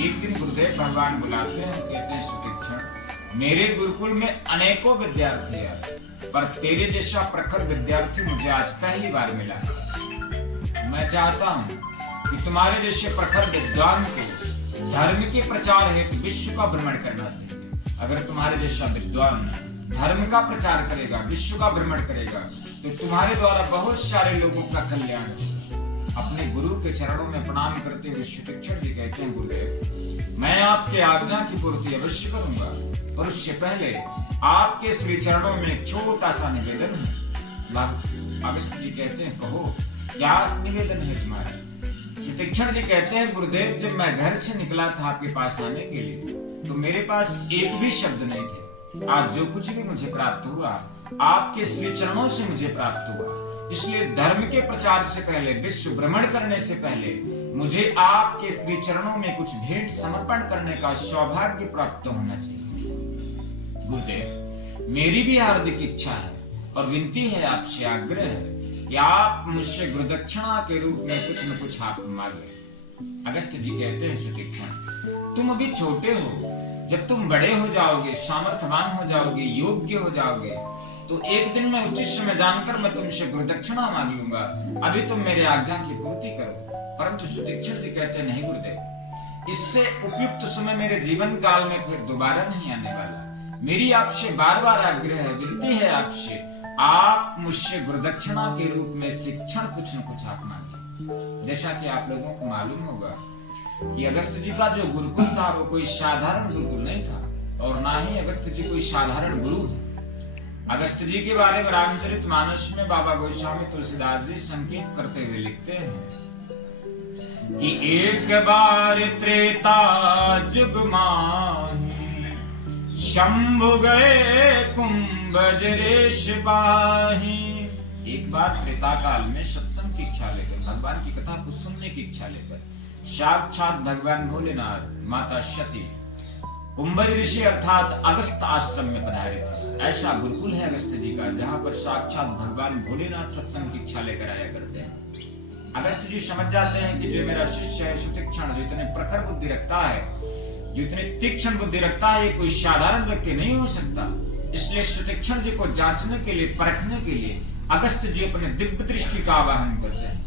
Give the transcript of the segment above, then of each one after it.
एक दिन गुरुदेव भगवान बुलाते हैं, कहते हैं सुतीक्षण, मेरे गुरुकुल में अनेकों विद्यार्थी हैं, पर तेरे जैसा प्रखर विद्यार्थी मुझे आज पहली बार मिला है। मैं चाहता हूँ कि तुम्हारे जैसे प्रखर विद्वान को धर्म के प्रचार हेतु विश्व का भ्रमण करना चाहिए। अगर तुम्हारे जैसा विद्वान धर्म का प्रचार करेगा, विश्व का भ्रमण करेगा, तो तुम्हारे द्वारा बहुत सारे लोगों का कल्याण होगा। अपने गुरु के चरणों में प्रणाम करते हुए सुतीक्षण जी कहते हैं, गुरुदेव मैं आपके आज्ञा की पूर्ति अवश्य करूंगा, पर उससे पहले आपके श्री चरणों में एक छोटा सा निवेदन है। अगस्त जी कहते हैं, कहो क्या निवेदन है तुम्हारा? सुतीक्षण जी कहते हैं, गुरुदेव जब मैं घर से निकला था आपके पास आने के लिए, तो मेरे पास एक भी शब्द नहीं थे। आज जो कुछ भी मुझे प्राप्त हुआ आपके श्री चरणों से मुझे प्राप्त हुआ, इसलिए धर्म के प्रचार से पहले, विश्व भ्रमण करने से पहले मुझे आपके श्री चरणों में कुछ भेंट समर्पण करने का सौभाग्य प्राप्त होना चाहिए। गुरुदेव मेरी भी हार्दिक इच्छा है और विनती है, आपसे आग्रह है कि आप मुझसे गुरुदक्षिणा के रूप में कुछ न कुछ आप मांगे। अगस्त जी कहते हैं, सुतीक्षण तुम अभी छोटे हो, जब तुम बड़े हो जाओगे, सामर्थ्यवान हो जाओगे, योग्य हो जाओगे, तो एक दिन मैं उचित समय जानकर मैं तुमसे गुरुदक्षिणा मांग लूंगा। अभी तुम मेरे आज्ञा की पूर्ति करो। परंतु सुतीक्षण जी कहते नहीं गुरुदेव, इससे उपयुक्त समय मेरे जीवन काल में फिर दोबारा नहीं आने वाला। मेरी आपसे बार बार आग्रह है, विनती है आपसे, आप मुझसे गुरुदक्षिणा के रूप में शिक्षण कुछ न कुछ आप मांगे। जैसा कि आप लोगों को मालूम होगा कि अगस्त जी का जो गुरुकुल था वो कोई साधारण गुरुकुल नहीं था, और ना ही अगस्त जी कोई साधारण गुरु है। अगस्त जी के बारे में रामचरितमानस में बाबा गोस्वामी तुलसीदास जी संकेत करते हुए लिखते हैं कि एक बार त्रेता जुग माही, शंभु गए कुंभजरेश पाही। एक बार त्रेता काल में सत्संग की इच्छा लेकर, भगवान की कथा को सुनने की इच्छा लेकर साक्षात भगवान भोलेनाथ, माता सती, कुंभज ऋषि अर्थात अगस्त आश्रम में पधारे थे। ऐसा गुरुकुल है अगस्त जी का, जहाँ पर साक्षात भगवान भोलेनाथ सत्संग की इच्छा लेकर आया करते हैं। अगस्त जी समझ जाते हैं कि जो मेरा शिष्य है सुतीक्षण, जो इतने प्रखर बुद्धि रखता है, जो इतने तीक्ष्ण बुद्धि रखता है, ये कोई साधारण व्यक्ति नहीं हो सकता। इसलिए सुतीक्षण जी को जांचने के लिए, परखने के लिए अगस्त जी अपने दिव्य दृष्टि का आवाहन करते हैं।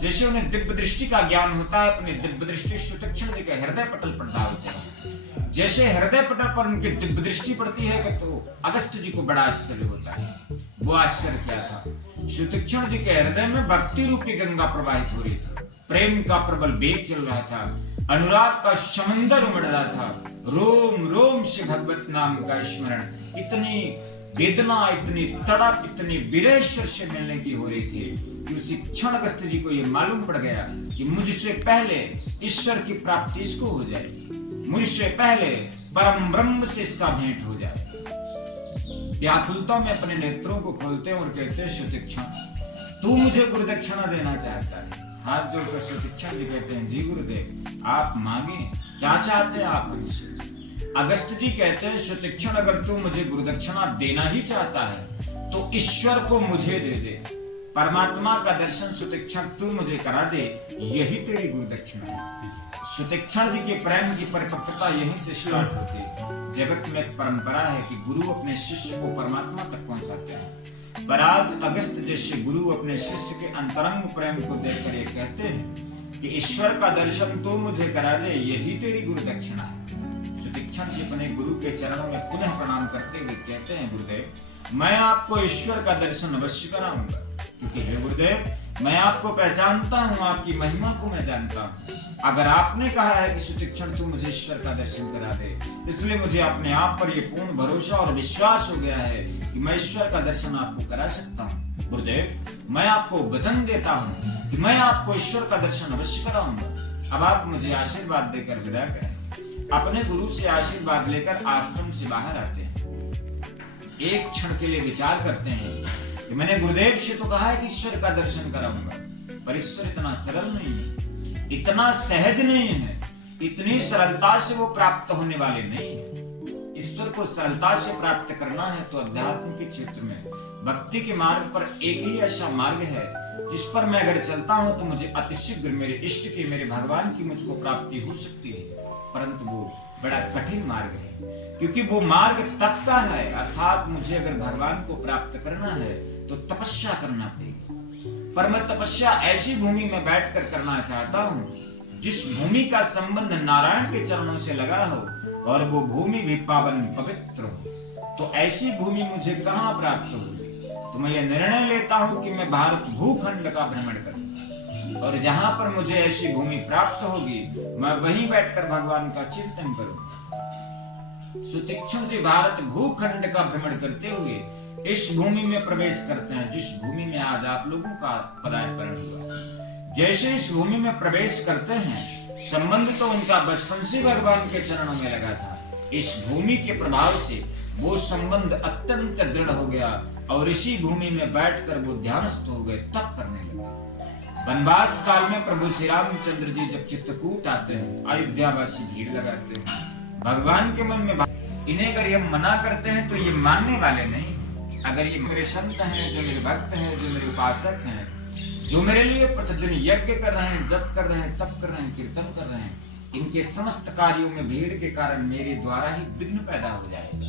जैसे उन्हें दिव्य दृष्टि का ज्ञान होता है, अपनी दिव्य दृष्टि सुतीक्षण जी के हृदय पटल पर डालते हैं। जैसे हृदय पटल पर उनकी दिव्य दृष्टि पड़ती है तो अगस्त जी को बड़ा आश्चर्य होता है। वो आश्चर्य क्या था? सुतीक्षण जी के हृदय में भक्ति रूपी गंगा प्रवाहित हो रही थी, प्रेम का प्रबल वेग चल रहा था, अनुराग का समंदर उमड़ रहा था, रोम रोम से भगवत नाम का स्मरण, इतनी वेदना, इतनी तड़प, इतनी विरह ईश्वर से मिलने की हो रही थी कि उसी क्षण अगस्त जी को यह मालूम पड़ गया कि मुझसे पहले ईश्वर की प्राप्ति इसको हो जाएगी, मुझसे पहले परम ब्रह्म से इसका भेंट हो जाए। व्याकुलता में अपने नेत्रों को खोलते हैं और कहते हैं, सुतीक्षण तू मुझे गुरुदक्षिणा देना चाहता है? हाथ जोड़कर सुतीक्षण जी कहते हैं, जी गुरुदेव आप मांगे, क्या चाहते हैं आप मुझसे? अगस्त जी कहते हैं, सुतीक्षण अगर तू मुझे गुरुदक्षिणा देना ही चाहता है तो ईश्वर को मुझे दे दे, परमात्मा का दर्शन सुतीक्षण तू मुझे करा दे, यही तेरी गुरुदक्षिणा है। सुतीक्षण जी के प्रेम की परिपक्वता यहीं से स्टार्ट होती है। जगत में एक परंपरा है कि गुरु अपने शिष्य को परमात्मा तक पहुंचाते हैं, पर आज अगस्त जैसे गुरु अपने शिष्य के अंतरंग प्रेम को देखकर ये कहते हैं कि ईश्वर का दर्शन तो मुझे करा दे, यही तेरी गुरु दक्षिणा है। सुतीक्षण जी अपने गुरु के चरणों में पुनः प्रणाम करते हुए कहते हैं, गुरुदेव मैं आपको ईश्वर का दर्शन अवश्य कराऊंगा, क्योंकि हे गुरुदेव मैं आपको पहचानता हूँ, आपकी महिमा को मैं जानता हूँ। अगर आपने कहा है कि सुतीक्षण तू मुझे ईश्वर का दर्शन करा दे, इसलिए मुझे अपने आप पर यह पूर्ण भरोसा और विश्वास हो गया है कि मैं ईश्वर का दर्शन आपको करा सकता हूँ। गुरुदेव मैं आपको वचन देता हूँ कि मैं आपको ईश्वर का दर्शन अवश्य कराऊंगा। अब आप मुझे आशीर्वाद देकर विदा करें। अपने गुरु से आशीर्वाद लेकर आश्रम से बाहर आते हैं। एक क्षण के लिए विचार करते हैं कि मैंने गुरुदेव से तो कहा है कि ईश्वर का दर्शन कराऊंगा, पर ईश्वर इतना सरल नहीं है, इतना सहज नहीं है, इतनी सरलता से वो प्राप्त होने वाले नहीं है। ईश्वर को सरलता से प्राप्त करना है तो अध्यात्म के क्षेत्र में भक्ति के मार्ग पर एक ही ऐसा मार्ग है जिस पर मैं अगर चलता हूं तो मुझे अतिशीघ्र मेरे इष्ट की, मेरे भगवान की मुझको प्राप्ति हो सकती है, परंतु वो बड़ा कठिन मार्ग है, क्योंकि वो मार्ग तप का है। अर्थात मुझे अगर भगवान को प्राप्त करना है तो तपस्या करना पड़ेगी। पर मैं तपस्या ऐसी भूमि में बैठकर करना चाहता हूं जिस भूमि का संबंध नारायण के चरणों से लगा हो और वो भूमि भी पावन पवित्र हो। तो ऐसी भूमि मुझे कहाँ प्राप्त होगी? तो मैं यह निर्णय लेता हूं कि मैं भारत भूखंड का भ्रमण करूं, और जहां पर मुझे ऐसी भूमि प्राप्त होगी मैं वहीं बैठकर भगवान का चिंतन करूंगा। सुतीक्ष्ण जी भारत भूखंड का भ्रमण करते हुए इस भूमि में प्रवेश करते हैं जिस भूमि में आज आप लोगों का पदार्पण हुआ। जैसे इस भूमि में प्रवेश करते हैं, संबंध तो उनका बचपन से भगवान के चरणों में लगा था। इस भूमि के प्रभाव से वो संबंध अत्यंत दृढ़ हो गया और इसी भूमि में बैठकर वो ध्यानस्थ हो गए, तप करने लगे। वनवास काल में प्रभु श्री रामचंद्र जी जब चित्रकूट आते हैं, अयोध्यावासी भीड़ लगाते हैं, भगवान के मन में इन्हें अगर ये मना करते हैं तो ये मानने वाले नहीं। अगर ये मेरे संत हैं, जो मेरे भक्त हैं, जो मेरे उपासक हैं, जो मेरे लिए प्रतिदिन यज्ञ कर रहे हैं, जप कर रहे हैं, तप कर रहे हैं, कीर्तन कर रहे हैं, इनके समस्त कार्यों में भीड़ के कारण मेरे द्वारा ही विघ्न पैदा हो जाएगा।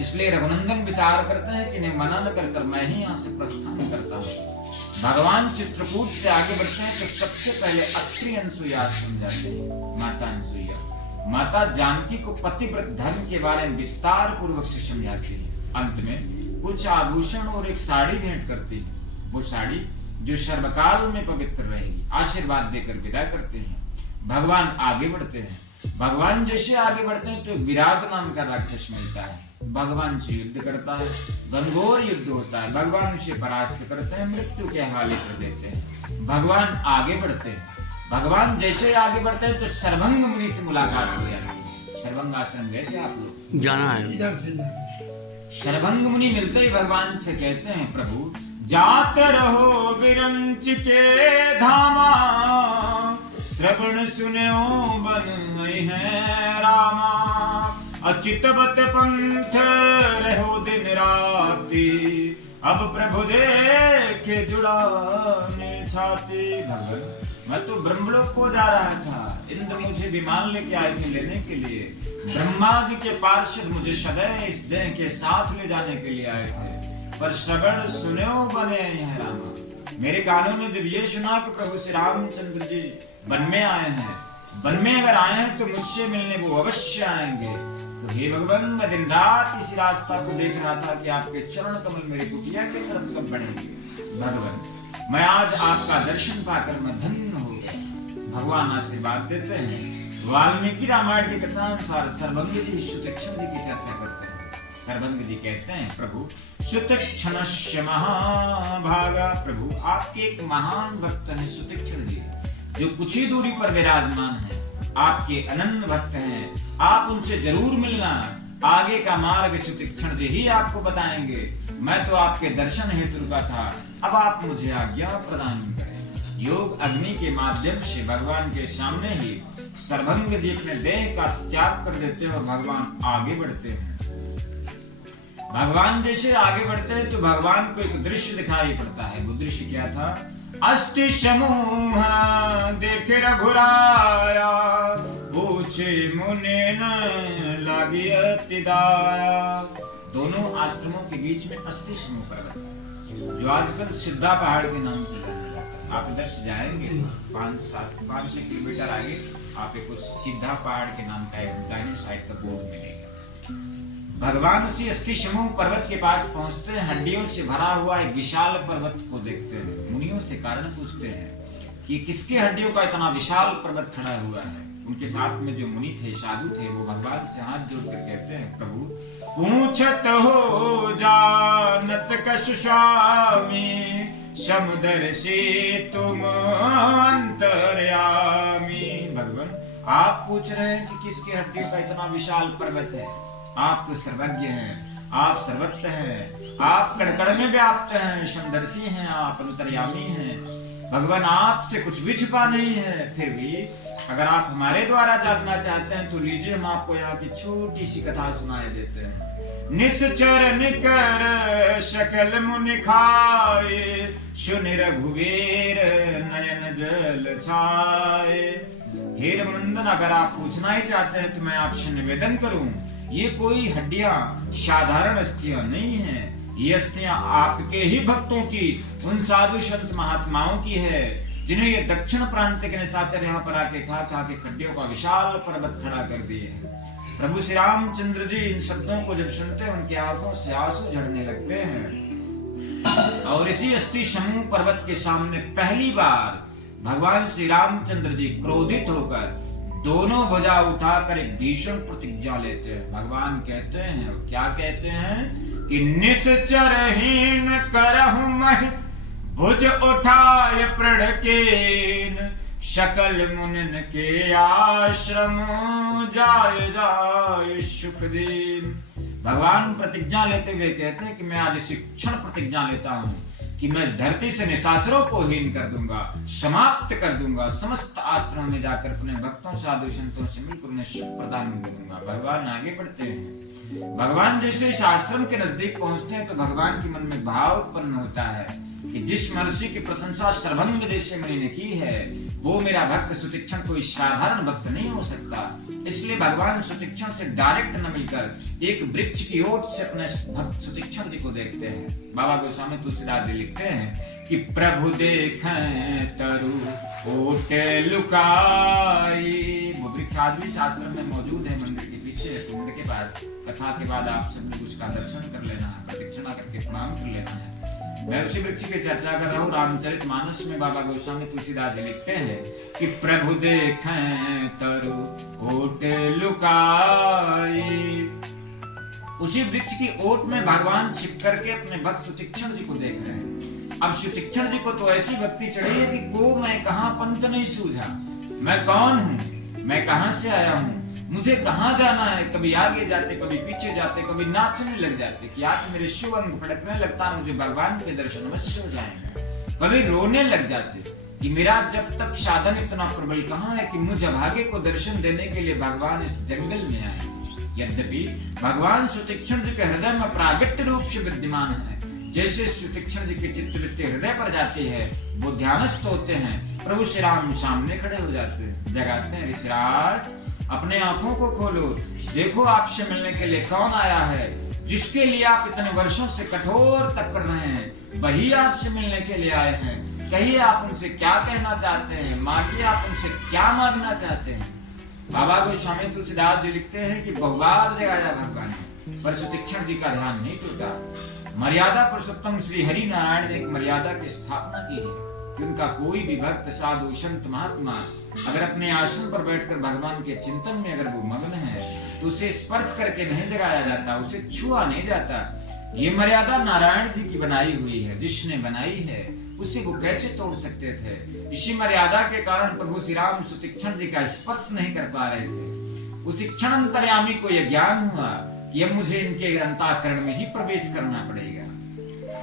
इसलिए रघुनंदन विचार करते हैं कि इन्हें मना न कर मैं ही यहाँ से प्रस्थान करता हूँ। भगवान चित्रकूट से आगे बढ़ते हैं तो सबसे पहले अत्रि अनसुईया समझाते हैं। माता अनसुईया माता जानकी को पतिव्रत धर्म के बारे में विस्तार पूर्वक से समझाती है। अंत में कुछ आभूषण और एक साड़ी भेंट करती है। वो साड़ी जो सर्वकाल में पवित्र रहेगी, आशीर्वाद देकर विदा करते हैं। भगवान आगे बढ़ते हैं। भगवान जैसे आगे बढ़ते हैं तो विराट नाम का राक्षस मिलता है, भगवान से युद्ध करता है, घनघोर युद्ध होता है, भगवान उसे परास्त करते हैं, मृत्यु के हवाले कर देते हैं। भगवान आगे बढ़ते हैं। भगवान जैसे आगे बढ़ते हैं तो सर्वंग मुनि से मुलाकात हो जाती है। सर्वंग आश्रम गए थे आप लोग? जाना है। इधर से सर्वंग मुनि मिलते ही भगवान से कहते हैं, प्रभु जात रहो विरंच के धामा, श्रवण सुनो बन है रामा, अचितवत पंथ रहो दिन राती, अब प्रभु देखे जुड़ाने छाती। भगवान मैं तो ब्रह्मलोक को जा रहा था, इंद्र मुझे विमान लेके आए थे लेने के लिए, ब्रह्मा जी के पार्षद मुझे सदैव इस देह के साथ ले जाने के लिए आए थे, पर श्रवण सुनो बने हैं रामा। मेरे कानों ने जब ये सुना कि प्रभु श्री रामचंद्र जी वन में आए हैं, वन में अगर आए हैं तो मुझसे मिलने वो अवश्य आएंगे। तो हे भगवान मैं दिन रात इसी रास्ता को देख रहा था कि आपके चरण कमल मेरी कुटिया की तरफ कब बढ़ेंगे। भगवान मैं आज आपका दर्शन पाकर मैं धन्य हो गया। भगवान आशीर्वाद देते हैं। वाल्मीकि रामायण की कथा अनुसार सर्वंग जी सुतीक्ष्ण जी की चर्चा करते हैं। सर्वंग जी कहते हैं, प्रभु सुतीक्ष्णस्य महाभागा, प्रभु आपके एक महान भक्त हैं सुतीक्ष्ण जी, जो कुछ ही दूरी पर विराजमान है, आपके अनन्य भक्त हैं, आप उनसे जरूर मिलना। आगे का मार्ग सुतीक्ष्ण जी ही आपको बताएंगे। मैं तो आपके दर्शन हेतु रुका था, अब आप मुझे आज्ञा प्रदान करें। योग अग्नि के माध्यम से भगवान के सामने ही सर्वंग जी अपने देह का त्याग कर देते हैं और भगवान आगे बढ़ते हैं। भगवान जैसे आगे बढ़ते हैं तो भगवान को एक दृश्य दिखाई पड़ता है। वो दृश्य क्या था? अस्ति समूह देखे रघुराया, पूछे मुने न लागी अति दाया। दोनों आश्रमों के बीच में अस्ति समूह पर्वत है, जो आजकल सिद्धा पहाड़ के नाम से जाना जाता है। आप इधर से जाएंगे 5-6 किलोमीटर आगे आपको सिद्धा पहाड़ के नाम का एक दाहिने साइड का बोर्ड मिलेगा। भगवान उसी अस्ति समूह पर्वत के पास पहुंचते हैं। हड्डियों से भरा हुआ एक विशाल पर्वत को देखते हैं। मुनियों से कारण पूछते हैं कि किसके हड्डियों का इतना विशाल पर्वत खड़ा हुआ है। उनके साथ में जो मुनि थे, साधु थे, वो भगवान से हाथ जोड़कर कहते हैं, प्रभु पूछत हो जानत कछु स्वामी, समुद्र से तुम अंतर्यामी। भगवान आप पूछ रहे हैं कि किसके हड्डियों का इतना विशाल पर्वत है। आप तो सर्वज्ञ हैं, आप सर्वत्र हैं, आप कड़कड़ में व्याप्त हैं, समदर्शी हैं, आप अंतर्यामी हैं। भगवान आपसे कुछ भी छुपा नहीं है। फिर भी अगर आप हमारे द्वारा जानना चाहते हैं तो लीजिए, हम आपको यहाँ की छोटी सी कथा सुनाए देते हैं। निश्चर निकर शकल मुनि खाए, सुनि रघुवीर नयन जल छाए। हे रघुनंदन, अगर आप पूछना ही चाहते हैं तो मैं आपसे निवेदन करूं, ये कोई हड्डियां साधारण अस्थियां नहीं है, ये अस्थियां आपके ही भक्तों की, उन साधु संत महात्माओं की है जिन्हें ये दक्षिण प्रांत के निशाचर यहाँ पर आके खा के खड्डियों का विशाल पर्वत खड़ा कर दिए हैं। प्रभु श्री रामचंद्र जी इन शब्दों को जब सुनते हैं उनकी आंखों से आंसू झड़ने लगते हैं। और इसी अस्थि समूह पर्वत के सामने पहली बार भगवान श्री रामचंद्र जी क्रोधित होकर दोनों भुजा उठाकर एक भीषण प्रतिज्ञा लेते हैं। भगवान कहते हैं, और क्या कहते हैं कि निश्चरहीन करहु महि भुज उठाय प्रण केन, शकल मुनिन के आश्रम जाय जाय सुख दीन। भगवान प्रतिज्ञा लेते हुए कहते हैं कि मैं आज शिक्षण प्रतिज्ञा लेता हूँ कि मैं इस धरती से निशाचरों को हीन कर दूंगा, समाप्त कर दूंगा, समस्त आश्रमों में जाकर अपने भक्तों साधु संतों से मिलकर उन्हें सुख प्रदान करूंगा। भगवान आगे बढ़ते हैं। भगवान जैसे इस आश्रम के नजदीक पहुंचते हैं तो भगवान के मन में भाव उत्पन्न होता है कि जिस महर्षि की प्रशंसा सर्वंग जैसे मुनि ने की है, वो मेरा भक्त सुतीक्षण कोई साधारण भक्त नहीं हो सकता। इसलिए भगवान सुतीक्षण से डायरेक्ट न मिलकर एक वृक्ष की ओट से अपने भक्त सुतीक्षण जी को देखते हैं। बाबा गोस्वामी तुलसीदास जी लिखते हैं कि प्रभु देखें तरु ओट लुकाई। वो वृक्ष आज भी शास्त्र में मौजूद है, मंदिर के पीछे कुंड के पास। कथा के बाद आप सब लोग उसका दर्शन कर लेना है, प्रदक्षिणा करके प्रणाम कर लेना है। मैं उसी वृक्ष की चर्चा कर रहा हूँ। रामचरितमानस में बाबा गोस्वामी तुलसीदास जी लिखते हैं कि प्रभु देखें तरु ओट लुकाई। उसी वृक्ष की ओट में भगवान छिप करके अपने भक्त सुतीक्षण जी को देख रहे हैं। अब सुतीक्षण जी को तो ऐसी भक्ति चढ़ी है कि को मैं कहाँ पंथ नहीं सूझा, मैं कौन हूँ, मैं कहाँ से आया हूँ, मुझे कहाँ जाना है। कभी आगे जाते, कभी पीछे जाते, कभी नाचने लग जाते कि आज मेरे शिव अंग फड़कने लगता है, मुझे भगवान के दर्शन अवश्य हो जाएंगे। कभी रोने लग जाते कि मेरा जब तक साधन इतना प्रबल कहाँ है कि मुझ अभागे को दर्शन देने के लिए भगवान इस जंगल में आए। यद्यपि भगवान सुतीक्षण जी के हृदय में प्रागट्य रूप से विद्यमान है। जैसे सुतीक्षण जी की चित्तवृत्ति हृदय पर जाती है, वो ध्यानस्थ होते हैं, प्रभु श्री राम सामने खड़े हो जाते हैं, जगाते हैं, ऋषिराज अपने आंखों को खोलो, देखो आपसे मिलने के लिए कौन आया है, जिसके लिए आप इतने वर्षों से कठोर तप कर रहे हैं, वही आपसे मिलने के लिए आए हैं। कहिए आप उनसे क्या कहना चाहते हैं, मांगिए आप उनसे क्या मांगना चाहते हैं। बाबा गोस्वामी तुलसीदास जी लिखते हैं कि बहुबार जगाया भगवान ने, पर सुतीक्षण जी का ध्यान नहीं टूटा। मर्यादा पुरुषोत्तम श्री हरि नारायण ने एक मर्यादा की स्थापना की है कि उनका कोई भी भक्त साधु संत महात्मा अगर अपने आसन पर बैठकर भगवान के चिंतन में अगर वो मग्न है तो उसे स्पर्श करके नहीं जगाया जाता, उसे छुआ नहीं जाता। ये मर्यादा नारायण जी की बनाई हुई है, जिसने बनाई है उसे वो कैसे तोड़ सकते थे। इसी मर्यादा के कारण प्रभु श्री राम सुतीक्षण जी का स्पर्श नहीं कर पा रहे थे। उसी क्षण अंतर्यामी को यह ज्ञान हुआ कि अब मुझे इनके अंतःकरण में ही प्रवेश करना पड़ेगा।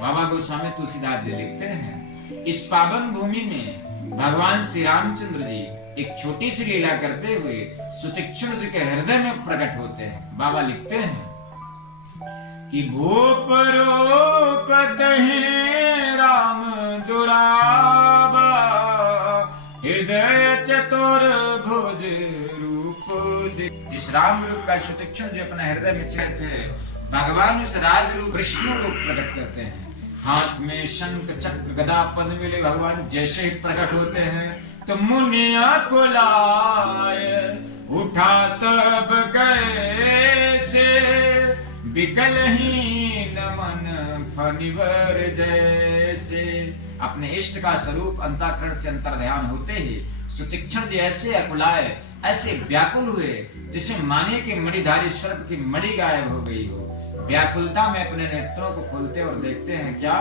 बाबा गोस्वामी तुलसीदास जी लिखते हैं, इस पावन भूमि में भगवान श्री रामचंद्र जी एक छोटी सी लीला करते हुए सुतीक्षण जी के हृदय में प्रकट होते हैं। बाबा लिखते हैं कि भूप रूप दहे राम दुराबा, हृदय चतुर भुज रूप। जिस राम रूप का सुतीक्षण जी अपने हृदय में छाए थे, भगवान उस राज रूप कृष्ण रूप प्रकट करते हैं। हाथ में शंख चक्र गदा पद्म मिले भगवान जैसे ही प्रकट होते हैं तो मुनिया को लाए उठा तब कैसे, विकल ही नमन फनिवर जैसे। अपने इष्ट का स्वरूप अंतःकरण से अंतर ध्यान होते ही सुतीक्षण जी ऐसे अकुलाए, ऐसे व्याकुल हुए जिसे माने कि मणिधारी सर्प की मणि गायब हो गई हो। व्याकुलता में अपने नेत्रों को खोलते और देखते हैं क्या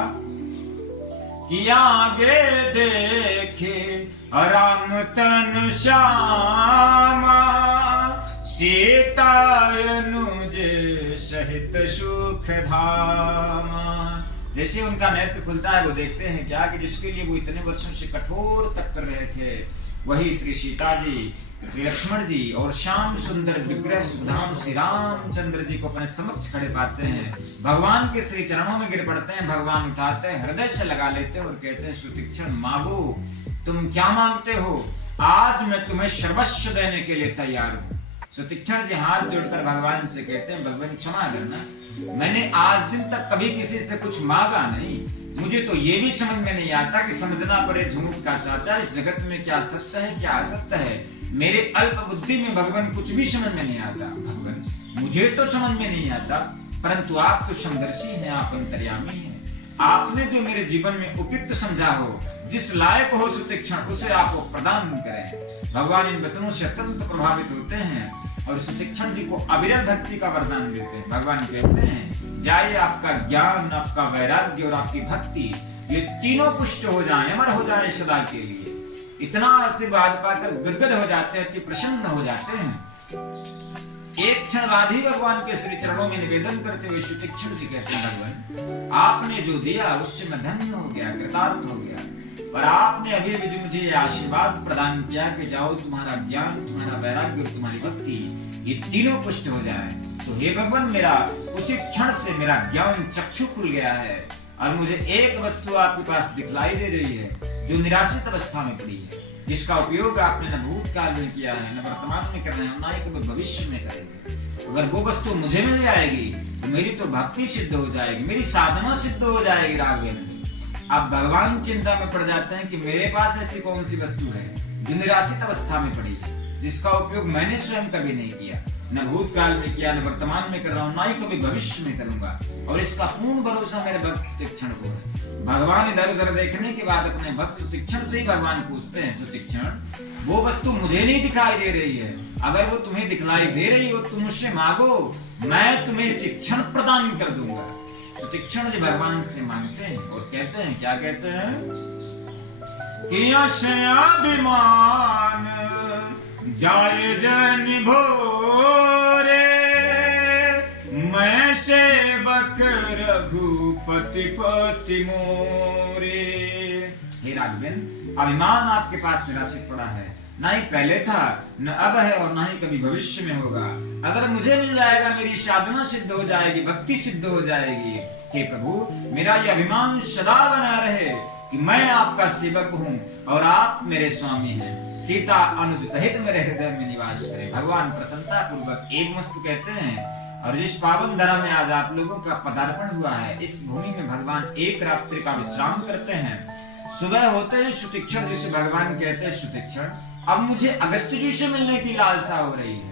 कि आगे देखे राम तन श्यामा, सीता अनुज सहित सुख धामा। जैसे उनका नेत्र खुलता है वो देखते हैं क्या कि जिसके लिए वो इतने वर्षों से कठोर तप कर रहे थे, वही श्री सीता जी श्री लक्ष्मण जी और श्याम सुंदर विग्रह सुधाम श्री रामचंद्र जी को अपने समक्ष खड़े पाते हैं, भगवान के श्री चरणों में गिर पड़ते हैं। भगवान उठाते हैं, हृदय से लगा लेते हैं और कहते हैं सुतीक्षण मांगो, तुम क्या मांगते हो, आज मैं तुम्हें सर्वस्व देने के लिए तैयार हूँ। सुतीक्षण जी हाथ जोड़कर भगवान से कहते हैं भगवान क्षमा करना, मैंने आज दिन तक कभी किसी से कुछ मांगा नहीं, मुझे तो ये भी समझ में नहीं आता कि समझना पड़े झूठ का साचा, इस जगत में क्या सत्य है क्या असत्य है, मेरे अल्प बुद्धि में भगवान कुछ भी समझ में नहीं आता। भगवान मुझे तो समझ में नहीं आता, परंतु आप तो समदर्शी हैं, आप अंतर्यामी हैं, आपने जो मेरे जीवन में उपयुक्त समझा हो, जिस लायक हो सुतीक्षण, उसे आप प्रदान करें। भगवान इन वचनों से अत्यंत प्रभावित होते हैं और सुतीक्षण जी को अविरल भक्ति का वरदान देते हैं। भगवान कहते हैं जाइए, आपका ज्ञान, आपका वैराग्य और आपकी भक्ति ये तीनों पुष्ट हो जाएं, अमर हो जाएं सदा के लिए। इतना आशीर्वाद पाकर गदगद हो जाते हैं, अति प्रसन्न हो जाते हैं। एक क्षण बाद ही भगवान के श्री चरणों में निवेदन करते हुए सुतीक्षण जी कहते हैं भगवान आपने जो दिया उससे मैं धन्य हो गया, कृतार्थ हो गया, पर आपने अभी भी जो मुझे ये आशीर्वाद प्रदान किया कि जाओ तुम्हारा ज्ञान, तुम्हारा वैराग्य और तुम्हारी भक्ति ये तीनों पुष्ट हो जाए, तो हे भगवान मेरा उसी क्षण से मेरा ज्ञान चक्षु खुल गया है और मुझे एक वस्तु आपके पास दिखलाई दे रही है जो निराशित अवस्था में पड़ी है, जिसका उपयोग आपने न भूतकाल में किया है, न वर्तमान में कर रहे हैं, न ही कभी भविष्य में करेंगे। अगर वो वस्तु मुझे मिल जाएगी तो मेरी तो भक्ति सिद्ध हो जाएगी, मेरी साधना सिद्ध हो जाएगी। राघवेंद्र अब भगवान चिंता में पड़ जाते हैं कि मेरे पास ऐसी कौन सी वस्तु है जो निराशित अवस्था में पड़ी है, जिसका उपयोग मैंने स्वयं कभी नहीं किया, न भूतकाल में किया, न वर्तमान में कर रहा हूँ, न ही कभी भविष्य में करूंगा, और इसका पूर्ण भरोसा मेरे भक्त सुतीक्षण को है। भगवान इधर उधर देखने के बाद अपने भक्त सुतीक्षण से ही भगवान पूछते हैं सुतीक्षण वो वस्तु मुझे नहीं दिखाई दे रही है, अगर वो तुम्हें दिखलाई दे रही हो तुम मुझसे मांगो, मैं तुम्हें शिक्षण प्रदान कर दूंगा। सुतीक्षण जी भगवान से मांगते हैं और कहते हैं, क्या कहते हैं कि अभिमान जाय जन भोरे, मैं सेवक रघुपति पति मोरे। हे राघवेंद्र अभिमान आपके पास निराशित पड़ा है, ना ही पहले था, न अब है और ना ही कभी भविष्य में होगा। अगर मुझे मिल जाएगा मेरी साधना सिद्ध हो जाएगी, भक्ति सिद्ध हो जाएगी। हे प्रभु मेरा ये अभिमान सदा बना रहे कि मैं आपका सेवक हूँ और आप मेरे स्वामी हैं, सीता अनुज सहित मेरे हृदय में निवास करें। भगवान प्रसन्नता पूर्वक एक मस्तु कहते हैं। और जिस पावन धरा में आज आप लोगों का पदार्पण हुआ है, इस भूमि में भगवान एक रात्रि का विश्राम करते हैं। सुबह होते ही सुतीक्षण जी से भगवान कहते हैं सुतीक्षण अब मुझे अगस्त्य जी से मिलने की लालसा हो रही है।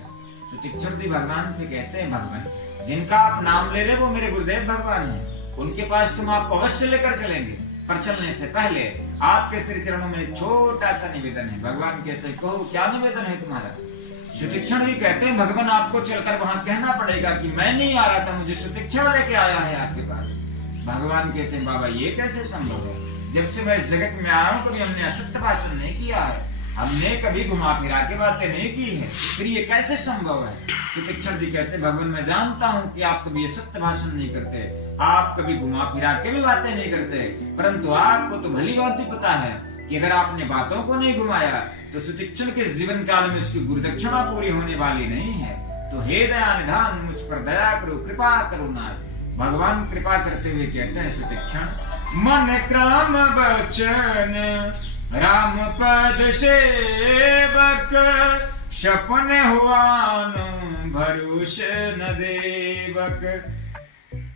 सुतीक्षण जी भगवान से कहते हैं भगवान जिनका आप नाम ले रहे वो मेरे गुरुदेव भगवान हैं, उनके पास तुम आपको अवश्य लेकर चलेंगे, पर चलने से पहले आपके श्री चरणों में एक छोटा सा निवेदन है। भगवान कहते हैं कहो क्या निवेदन है तुम्हारा। सुतीक्षण जी कहते हैं भगवान आपको चलकर वहां कहना पड़ेगा कि मैं नहीं आ रहा था, मुझे सुतीक्षण लेके आया है आपके पास। भगवान कहते हैं बाबा ये कैसे संभव है, जब से मैं इस जगत में आया हूँ कभी हमने असत्य भाषण नहीं किया है, हमने कभी घुमा फिरा के बातें नहीं की है, फिर ये कैसे संभव है। सुतीक्षण जी कहते हैं भगवान मैं जानता हूँ कि आप कभी सत्य भाषण नहीं करते, आप कभी घुमा फिरा के भी बातें नहीं करते, परंतु आपको तो भली बात ही पता है कि अगर आपने बातों को नहीं घुमाया तो सुतीक्षण के जीवन काल में उसकी गुरुदक्षिणा पूरी होने वाली नहीं है। तो हे दया निधान मुझ पर दया करो, कृपा करो नाथ। भगवान कृपा करते हुए कहते हैं सुतीक्षण मन क्रम वचन राम पद सेवक, सपन हुआन भरोसे न देवक।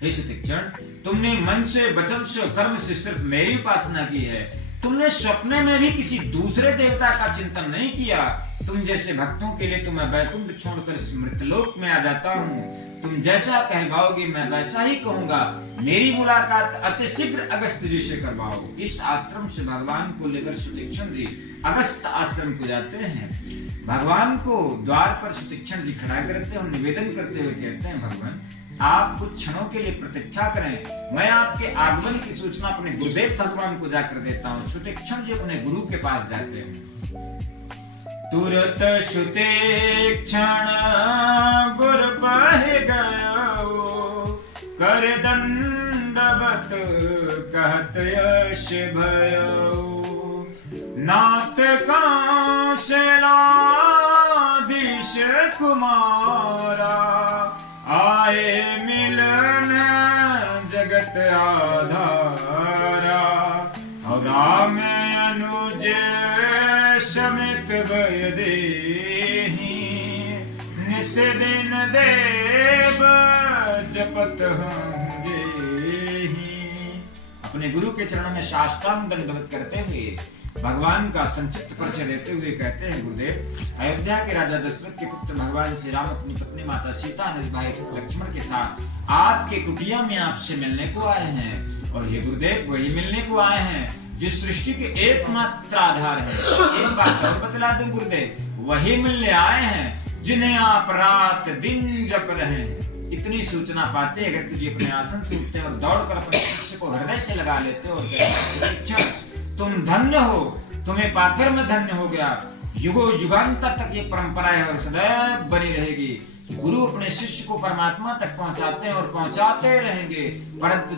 हे सुतीक्षण तुमने मन से, वचन से, कर्म से सिर्फ मेरी उपासना की है, तुमने स्वप्न में भी किसी दूसरे देवता का चिंतन नहीं किया। तुम जैसे भक्तों के लिए तो मैं वैकुंठ छोड़कर मृतलोक में आ जाता हूँ, तुम जैसा कहलवाओगे मैं वैसा ही कहूंगा। मेरी मुलाकात अति शीघ्र अगस्त्य जी से करवाओ। इस आश्रम से भगवान को लेकर सुतीक्षण जी अगस्त आश्रम को जाते हैं। भगवान को द्वार पर सुतीक्षण जी खड़ा करते हैं और निवेदन करते हुए कहते हैं भगवान आप कुछ क्षणों के लिए प्रतीक्षा करें, मैं आपके आगमन की सूचना अपने गुरुदेव भगवान को जाकर देता हूँ। सुतीक्षण जी अपने गुरु के पास जाते हैं। तुरत सुतीक्षण गुरु बह गयो, कर दंडवत कहत यश भयो, नाथ कौशला कुमारा, आए मिलन जगत आधारा। और राम अनुज समित भय देहि, निस दिन देव जपत हूँ जेहि। अपने गुरु के चरणों में साष्टांग दंडवत करते हुए भगवान का संक्षिप्त परिचय देते हुए कहते हैं, गुरुदेव, अयोध्या के राजा दशरथ के पुत्र भगवान श्री राम अपनी पत्नी माता सीता, अनुज भाई लक्ष्मण के साथ आपके कुटिया में आपसे मिलने को आए हैं। और ये गुरुदेव वही मिलने को आए हैं जिस सृष्टि के एकमात्र आधार है। एक बात और बतला दूं गुरुदेव, वही मिलने आए हैं जिन्हें आप रात दिन जप रहे हैं। इतनी सूचना पाते अगस्त्य जी अपने आसन से उठते और दौड़कर अपने शिष्य को हृदय से लगा लेते और कहते हैं, तुम धन्य हो, तुम्हें पाकर मैं धन्य हो गया। युगो युगांत तक ये परंपरा है और सदैव बनी रहेगी कि गुरु अपने शिष्य को परमात्मा तक पहुंचाते हैं और पहुंचाते रहेंगे। परंतु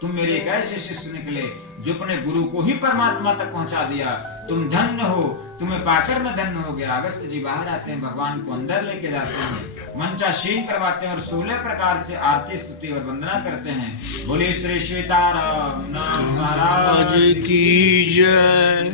तुम मेरे एक ऐसे शिष्य निकले जो अपने गुरु को ही परमात्मा तक पहुंचा दिया। तुम धन्य हो, तुम्हें पाकर मैं धन्य हो गया। अगस्त्य जी बाहर आते हैं, भगवान को अंदर लेके जाते हैं, मंचासीन करवाते हैं और 16 प्रकार से आरती स्तुति और वंदना करते हैं। बोले श्री सीताराम महाराज की जय।